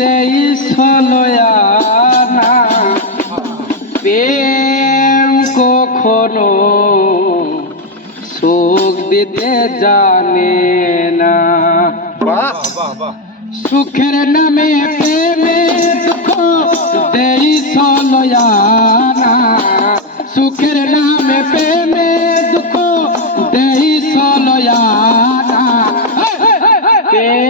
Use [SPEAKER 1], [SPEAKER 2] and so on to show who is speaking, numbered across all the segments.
[SPEAKER 1] দেই সলয়ানা প্রেম কখনো সুখ দিতে জানে না সুখের নামে প্রেমে দুঃখ দেই সলয়ানা সুখের নামে প্রেমে দুঃখ দেই সলয়ানা প্রেম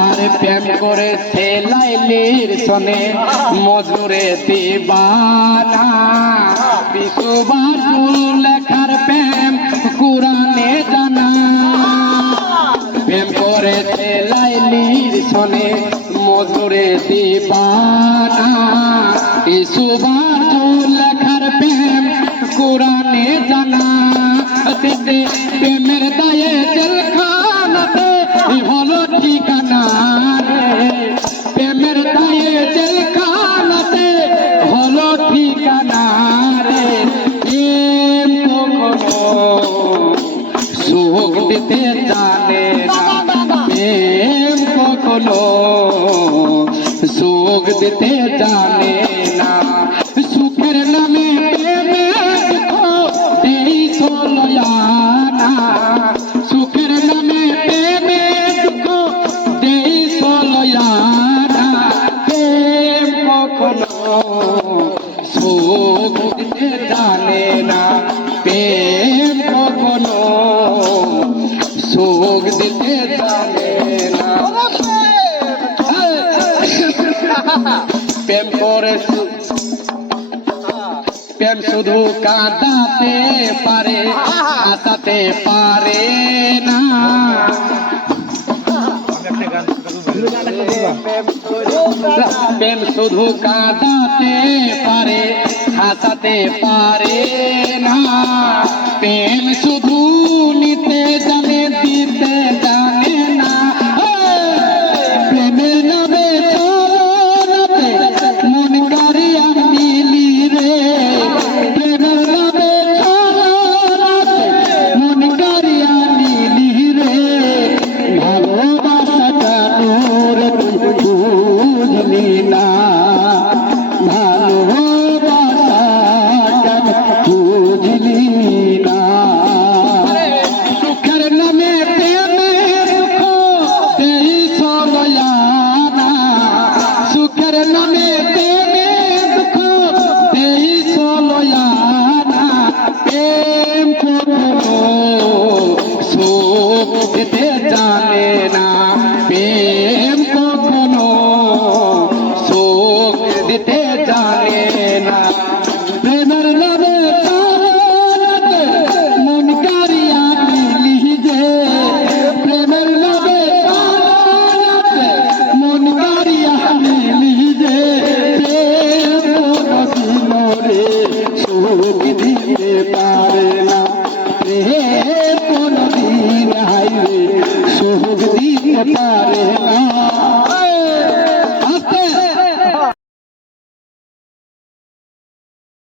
[SPEAKER 1] প্রেম করেছে লাইলির সনে মজুরে দিবানা। বিশুবাজু লেখার প্রেম কুরানে জানা। প্রেম করেছে লাইলির সনে মজুরে দিবানা। বিশুবাজু লেখার প্রেম কুরানে জানা। প্রেমের সুখ দিতে জানে না। প্রেম কখনো সুখ দিতে জানে না। সুখের নামে প্রেমে দেখো এই চলো সুখের প্রেম করে প্রেম শুধু কাঁদাতে পারে, হাসাতে পারে না। প্রেম শুধু কাঁদাতে পারে, হাসাতে পারে না। প্রেম শুধু জানে না প্রেম প্রেম